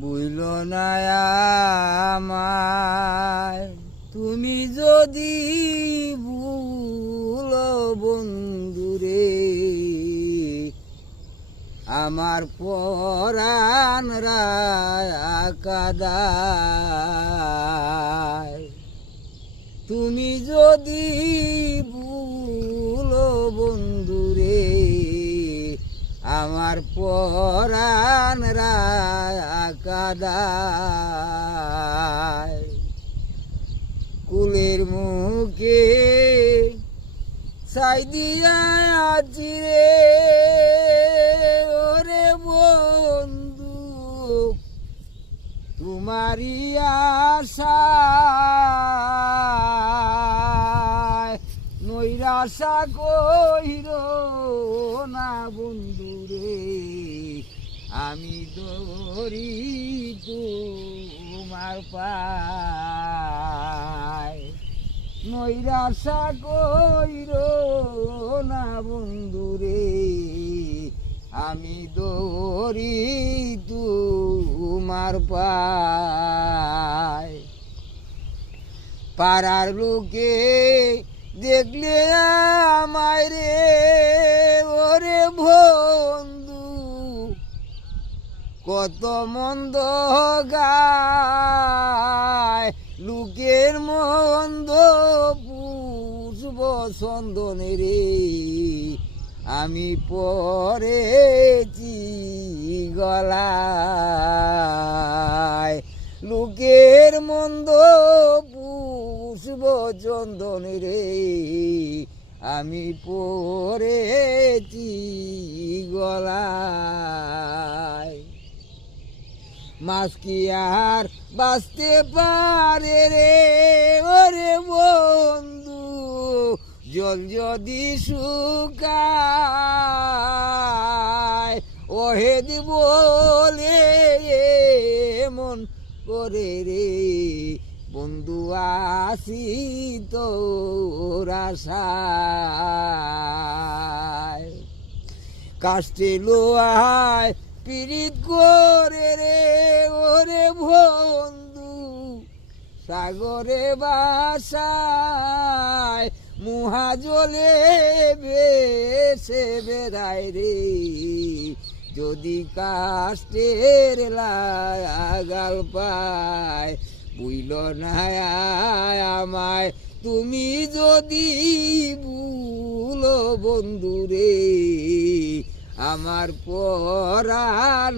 Built না আমায় তুমি যদি ভুলো বন্ধুরে, আমার পরাণ কাদায়। তুমি যদি ভুলো বন্ধুরে, আমার পরাণ কাদায়। কুলের মুখে ছাই দিয়া আছি রে ওরে বন্ধু, তোমারই আশায় নৈরাশা কইর না বন্ধু রে, আমি ধরি তোমার পায়। নৈরাশা কইর না বন্ধু রে, আমি ধরি তোমার পায়। পাড়ার লোকে দেখলে আমায় রে ওরে বন্ধু, কত মন্দ গায়। লোকের মন্দ পুষ্প চন্দনে রে, আমি পরেছি গলায়। লোকের মন্দ পুষ্প চন্দনে রে, আমি পরেছি গলায়। মাছ কি আর বাঁচতে পারে রে ওরে বন্ধু, জল যদি শুকায়। ওহেদ বলে মন করে রে বন্ধু, আসি তোর আশায়। কাষ্টে লোয়ায় পীড়িত করে রে ওরে বন্ধু, সাগরে বাসায় মহাজলে ভেসে বেড়ায় রে। যদি কাষ্টের লাগাল পায়, বুইল না আমায় তুমি যদি ভুলো বন্ধুরে, আমার পরাণ